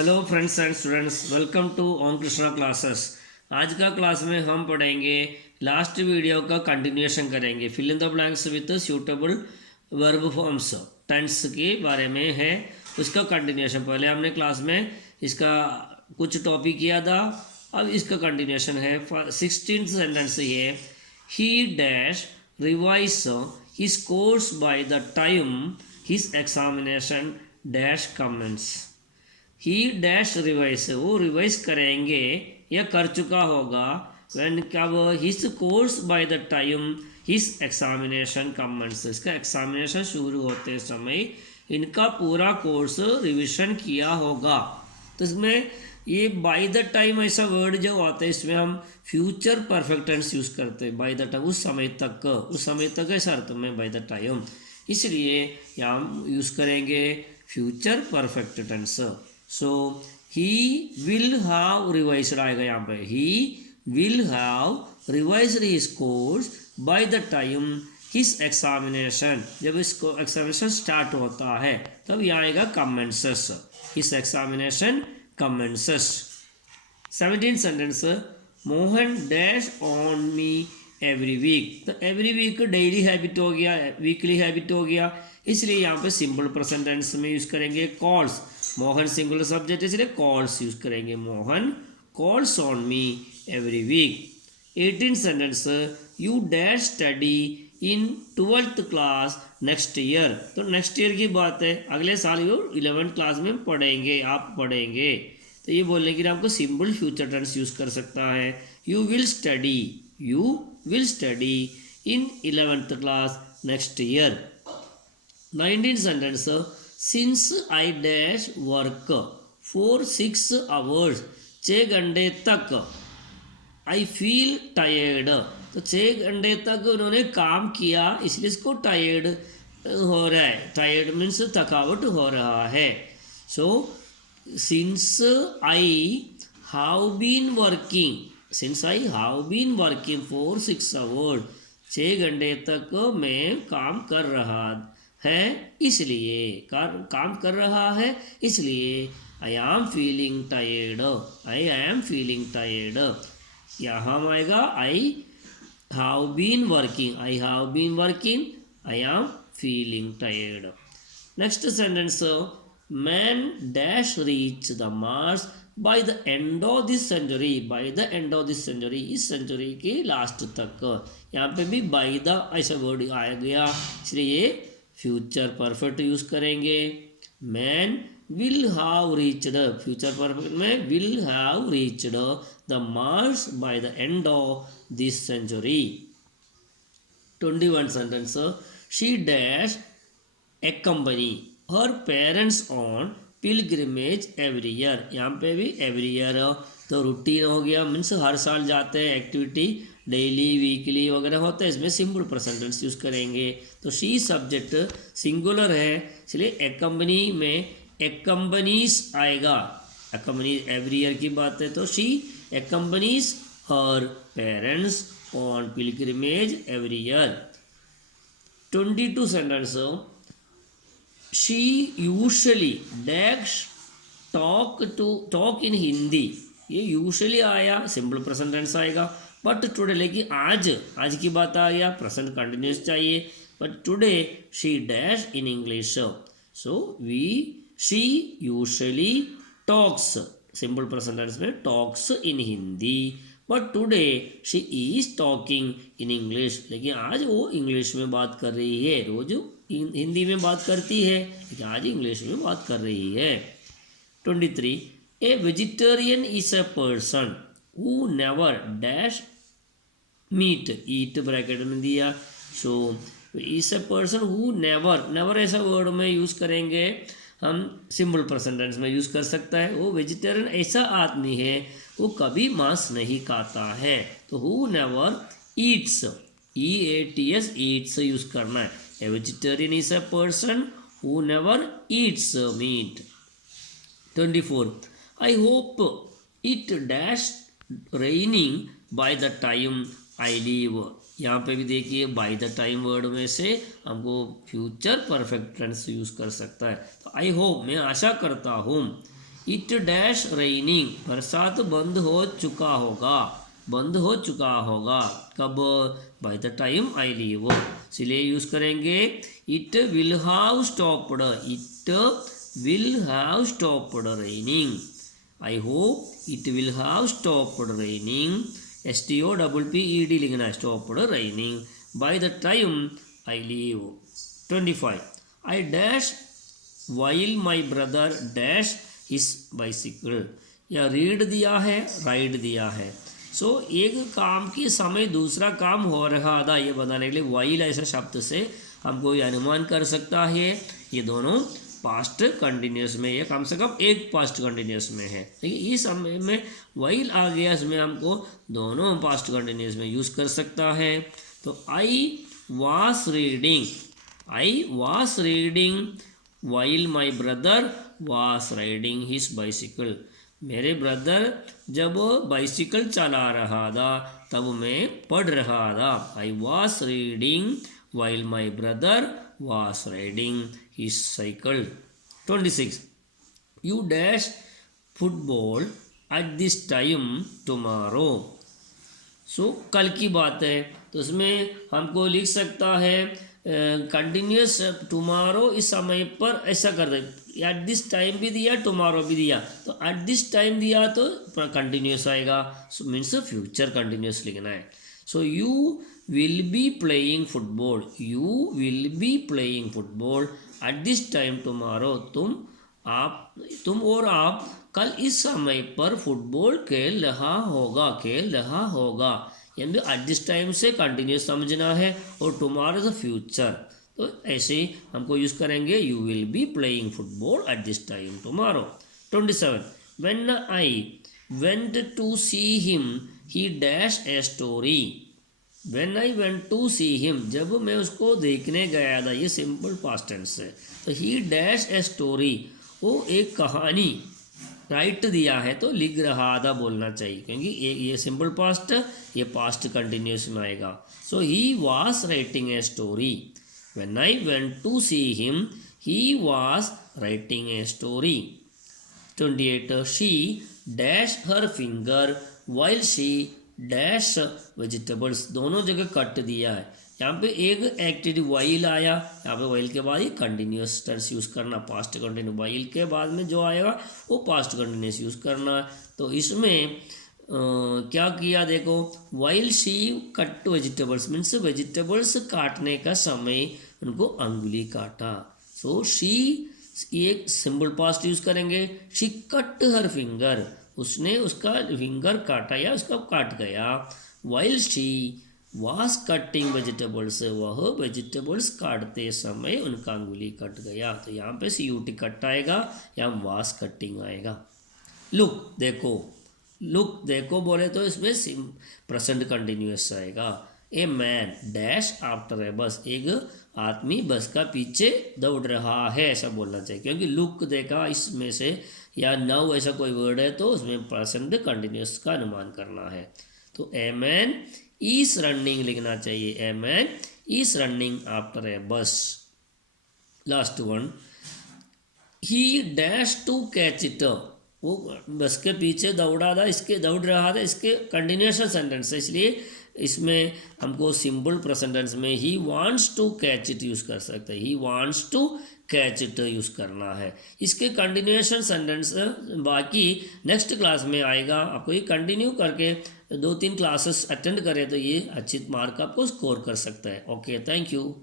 Hello friends and students, welcome to Om Krishna classes. आज का class में हम पढ़ेंगे लास्ट वीडियो का कंटिन्यूएशन करेंगे। Fill in the blanks with suitable verb forms, tense के बारे में है उसका कंटिन्यूएशन। पहले हमने क्लास में इसका कुछ टॉपिक किया था, अब इसका कंटिन्यूएशन है। 16th सेंटेंस ये, ही dash revise his course by the time his examination dash comments. He dash revise, वो रिवाइज करेंगे या कर चुका होगा व्हेन, कब, his course by the time his examination comments, इसका एग्जामिनेशन शुरू होते समय इनका पूरा कोर्स रिवीजन किया होगा। तो इसमें ये बाय द टाइम ऐसा वर्ड जो आता है, इसमें हम फ्यूचर परफेक्ट टेंस यूज़ करते हैं। बाय द टाइम, उस समय तक ऐसा अर्थ में बाय द टाइम, इसलिए यहाँ हम यूज़ करेंगे future perfect tense. So he will have revised आएगा यहाँ पे, he will have revised his course by the time his examination, जब इसको एग्जामिनेशन स्टार्ट होता है तब यहाँ आएगा commences, his examination commences. 17th sentence, Mohan dash on me every week. तो एवरी वीक डेली हैबिट हो गया, वीकली हैबिट हो गया, इसलिए यहाँ पे सिंपल प्रेजेंट टेंस में यूज़ करेंगे कॉल्स। मोहन सिंगुलर सब्जेक्ट, इसलिए कॉल्स यूज़ करेंगे। Mohan calls on me every week. 18th sentence, you dash study in 12th class next year. तो नेक्स्ट ईयर की बात है, अगले साल वो 11th क्लास में पढ़ेंगे, आप पढ़ेंगे। तो ये बोलने के लिए आपको सिंपल फ्यूचर टेंस यूज़ कर सकता है। You will study in 11th class next year. 19th sentence, since I dash work for 6 hours, 6 घंटे तक, आई फील टायर्ड। तो 6 घंटे तक उन्होंने काम किया, इसलिए इसको टायर्ड हो रहा है। टायर्ड मीन्स थकावट हो रहा है। So since I have been working for 6 hours, 6 घंटे तक मैं काम कर रहा है, इसलिए काम कर रहा है, इसलिए आई एम फीलिंग टायर्ड। यहाँ आएगा I have been working, I am feeling tired. Next sentence, man dash reach the Mars by the end of this century, इस सेंचुरी के लास्ट तक। यहाँ पे भी बाय द ऐसा वर्ड आ गया, इसलिए फ्यूचर परफेक्ट यूज़ करेंगे। Man will have reached, future perfect में will have reached the Mars by the end of this century. 21 sentence, she dash accompany her parents on pilgrimage every year. यहाँ पे भी every year तो routine हो गया, means हर साल जाते हैं, एक्टिविटी डेली वीकली वगैरह होता है, इसमें सिंपल प्रेजेंट टेंस यूज़ करेंगे। तो शी सब्जेक्ट सिंगुलर है, इसलिए एक्कम्पनी में एक्कम्पनीज आएगा। एक्कम्पनी एवरी ईयर की बात है, तो she accompanies her parents on pilgrimage every year. 22 sentence, she usually dash talk in Hindi. ये यूजुअली आया, सिंपल प्रेजेंट टेंस आएगा। बट टुडे, लेकिन आज की बात आ गया, प्रेजेंट कंटिन्यूस चाहिए। But today she dash in English, so she usually talks, simple present tense में talks in Hindi. But today she is talking in English, लेकिन आज वो इंग्लिश में बात कर रही है। रोज हिंदी में बात करती है, लेकिन आज इंग्लिश में बात कर रही है। 23, a vegetarian is a person who never dash meat, eat bracket में दिया। So is a person who never ऐसा वर्ड में यूज़ करेंगे हम, सिंपल प्रेजेंट टेंस में यूज़ कर सकता है। वो वेजिटेरियन ऐसा आदमी है वो कभी मांस नहीं खाता है। तो who never eats, EATS, eats use करना है। A vegetarian is a person who never eats meat. 24, I hope it dash raining by the time I leave. यहाँ पे भी देखिए बाय द टाइम वर्ड में से हमको फ्यूचर परफेक्ट टेंस यूज़ कर सकता है। तो आई होप, मैं आशा करता हूँ, इट डैश रेनिंग, बरसात बंद हो चुका होगा, बंद हो चुका होगा। कब? Bye the time I leave, इसलिए यूज करेंगे it will have stopped, it will have stopped raining. I hope it will have stopped raining, STOPPED लिखना है, stopped raining by the time I leave. 25 I dash while my brother dash his bicycle, या read दिया है, ride दिया है। सो एक काम के समय दूसरा काम हो रहा था, ये बताने के लिए वाइल ऐसे शब्द से हम कोई अनुमान कर सकता है ये दोनों पास्ट कंटिन्यूस में, ये कम से कम एक पास्ट कंटिन्यूस में है। ठीक है, इस समय में वाइल आ गया, इसमें हमको दोनों पास्ट कंटिन्यूस में यूज़ कर सकता है। तो आई was reading, I was reading while my brother was riding his bicycle, मेरे ब्रदर जब बाइसिकल चला रहा था तब मैं पढ़ रहा था। I was reading while my brother was riding his cycle. 26 you dash football at this time tomorrow, so कल की बात है, तो उसमें हमको लिख सकता है कंटिन्यूस टुमारो, इस समय पर ऐसा कर दे, एट दिस टाइम भी दिया, टुमारो भी दिया, तो एट दिस टाइम दिया तो कंटिन्यूस आएगा, सो मीन्स फ्यूचर कंटिन्यूस लिखना है। So you will be playing football, you will be playing football at this time tomorrow, तुम और आप कल इस समय पर फुटबॉल खेल रहा होगा, खेल रहा होगा, यानी एट दिस टाइम से कंटिन्यूस समझना है और टुमारो द फ्यूचर, तो ऐसे ही हमको यूज़ करेंगे you will be playing football at this time tomorrow. 27 when I went to see him he dash a story, when I went to see him, जब मैं उसको देखने गया था, ये सिंपल पास्ट टेंस है, तो ही डैश ए स्टोरी, वो एक कहानी राइट दिया है तो लिख रहा था बोलना चाहिए, क्योंकि ये सिंपल पास्ट, ये पास्ट कंटिन्यूस में आएगा। So he was writing a story, when I went to see him he was writing a story. 28 she dash her finger while she dash vegetables, दोनों जगह कट दिया है, यहाँ पे एक एक्टिव वाइल आया, यहाँ पे वाइल के बाद ये कंटिन्यूस टेंस यूज़ करना, पास्ट कंटिन्यू, वाइल के बाद में जो आएगा वो पास्ट कंटिन्यूस यूज़ करना है। तो इसमें क्या किया देखो, while she cut vegetables means vegetables काटने का समय उनको अंगुली काटा, सो शी एक सिंपल पास्ट यूज़ करेंगे, शी कट हर फिंगर, उसने उसका फिंगर काटा या उसका काट गया। वाइल शी वास कटिंग वेजिटेबल्स, वह वेजिटेबल्स काटते समय उनका अंगुली कट गया, तो यहाँ पे CUT कट आएगा, यहाँ वास कटिंग आएगा। लुक देखो, लुक देखो बोले तो इसमें प्रेजेंट कंटिन्यूअस आएगा। A man dash after a बस, एक आदमी बस का पीछे दौड़ रहा है, ऐसा बोलना चाहिए, क्योंकि लुक देखा इसमें से या नाउ ऐसा कोई वर्ड है तो उसमें प्रेजेंट कंटिन्यूअस का अनुमान करना है। तो ए मैन इज रनिंग लिखना चाहिए, a man is running after a bus. Last one he dash to catch it, वो बस के पीछे दौड़ा था, इसके दौड़ रहा था, इसके कंटिन्यूएशन सेंटेंस है, इसलिए इसमें हमको सिंपल प्रेजेंट टेंस में he wants to catch it use कर सकते हैं, he wants to catch it use करना है। इसके कंटिन्यूएशन सेंटेंस बाकी नेक्स्ट क्लास में आएगा, आपको ये कंटिन्यू करके 2-3 क्लासेस अटेंड करें तो ये अच्छी मार्क आपको स्कोर कर सकता है। Okay, thank you.